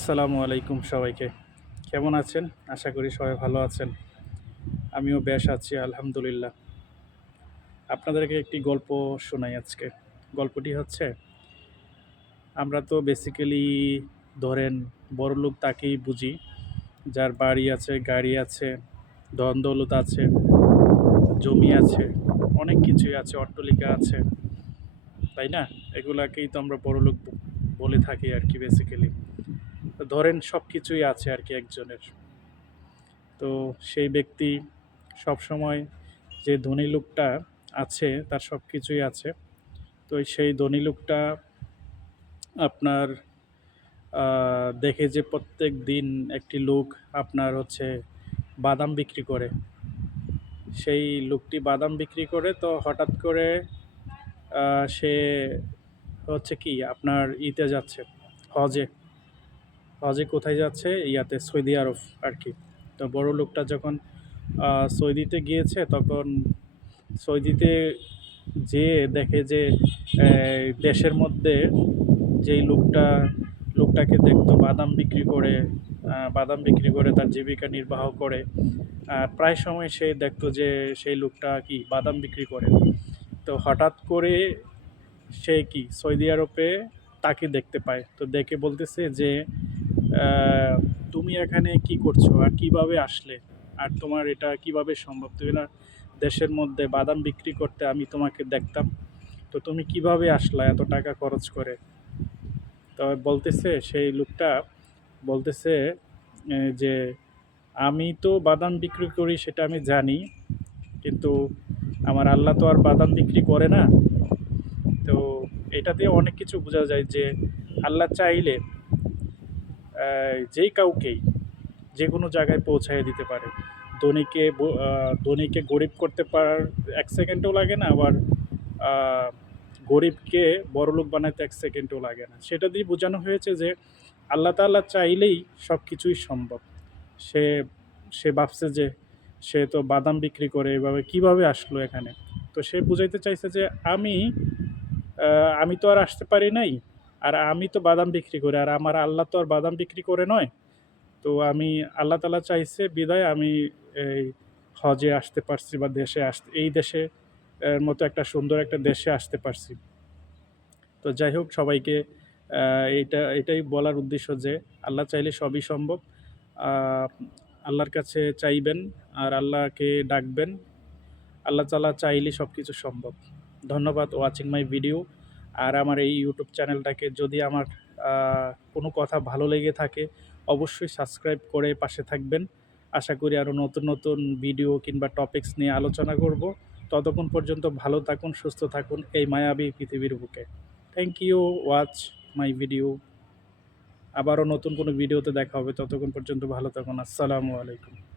আসসালামু আলাইকুম সবাইকে। কেমন আছেন? আশা করি সবাই ভালো আছেন। আমিও বেশ আছি আলহামদুলিল্লাহ। আপনাদেরকে একটি গল্প শোনাই আজকে। গল্পটি হচ্ছে, আমরা তো বেসিক্যালি ধরেন বড়লোক তাকেই বুঝি যার বাড়ি আছে, গাড়ি আছে, ধন-দৌলত আছে, জমি আছে, অনেক কিছুই আছে, অট্টালিকা আছে। তাই না? এগুলাকেই তো আমরা বড়লোক বলে থাকি আরকি বেসিক্যালি। তো ধরেন সবকিছুই আছে আরকি একজনের। তো সেই ব্যক্তি সবসময় যে ধনী লোকটা আছে তার সব কিছুই আছে। তো সেই ধনী লোকটা আপনার দেখে যে প্রত্যেক দিন একটি লোক আপনার হচ্ছে বাদাম বিক্রি করে। সেই লোকটি বাদাম বিক্রি করে, তো হঠাৎ করে সে হচ্ছে কি আপনার ইতে যাচ্ছে, হজে। হজে কোথায় যাচ্ছে? ইয়াতে সৌদি আরব আরকি। তো বড় লোকটা যখন সৌদিতে গিয়েছে তখন সৌদিতে যেয়ে দেখে যে দেশের মধ্যে যেই লোকটাকে দেখতো বাদাম বিক্রি করে, বাদাম বিক্রি করে তার জীবিকা নির্বাহ করে। প্রায় সময় সে দেখতো যে সেই লোকটা কি বাদাম বিক্রি করে। তো হঠাৎ করে সে কি সৌদি আরবে তাকে দেখতে পায়। তো দেখে বলতেছে যে, আহ, "তুমি এখানে কি করছো আর কিভাবে আসলে? আর তোমার এটা কিভাবে সম্ভব? তুমি না দেশের মধ্যে বাদাম বিক্রি করতে আমি তোমাকে দেখতাম। তো তুমি কিভাবে আসলা এত টাকা খরচ করে?" তো বলতেছে সেই লোকটা বলতেছে যে, "আমি তো বাদাম বিক্রি করি সেটা আমি জানি, কিন্তু আমার আল্লাহ তো আর বাদাম বিক্রি করে না।" তো এটা দিয়ে অনেক কিছু বোঝা যায় যে আল্লাহ চাইলে যেই কাউকেই যে কোনো জায়গায় পৌঁছায় দিতে পারে। ধনীকে গরিব করতে পারার ১ সেকেন্ডও লাগে না, আবার আ গরিবকে বড়লোক বানাইতে ১ সেকেন্ডও লাগে না। সেটা দিয়ে বোঝানো হয়েছে যে আল্লাহ তাআলা চাইলেই সবকিছুই সম্ভব। সে সে ভাবছে যে সে তো বাদাম বিক্রি করে, এভাবে কিভাবে আসলো এখানে? তো সে বুঝাইতে চাইছে যে আমি তো আর আসতে পারি নাই। আর আমি তো বাদাম বিক্রি করি। আর আমার আল্লাহ তো আর বাদাম বিক্রি করে নয়। তো আল্লাহ তাআলা চাইছে বিধায় আমি এই হজে আসতে পারছি, বা এই দেশে মতো একটা সুন্দর একটা দেশে আসতে পারছি। তো যাই হোক, সবাইকে এটাই বলার উদ্দেশ্য যে আল্লাহ চাইলে সবই সম্ভব। আ আল্লাহর কাছে চাইবেন আর আল্লাহকে ডাকবেন। আল্লাহ তাআলা চাইলেই সবকিছু সম্ভব। ধন্যবাদ ওয়াচিং মাই ভিডিও। আর আমার এই ইউটিউব চ্যানেলটাকে যদি আমার আ কোনো কথা ভালো লেগে থাকে, অবশ্যই সাবস্ক্রাইব করে পাশে থাকবেন। আশা করি আরও নতুন, নতুন ভিডিও কিংবা টপিকস নিয়ে আলোচনা করব। ততক্ষণ পর্যন্ত ভালো থাকুন, সুস্থ থাকুন এই মায়াবী পৃথিবীর বুকে। Thank you, watch my video. আবারও নতুন কোনো ভিডিওতে দেখা হবে। ততক্ষণ পর্যন্ত ভালো থাকুন। আসসালামু আলাইকুম।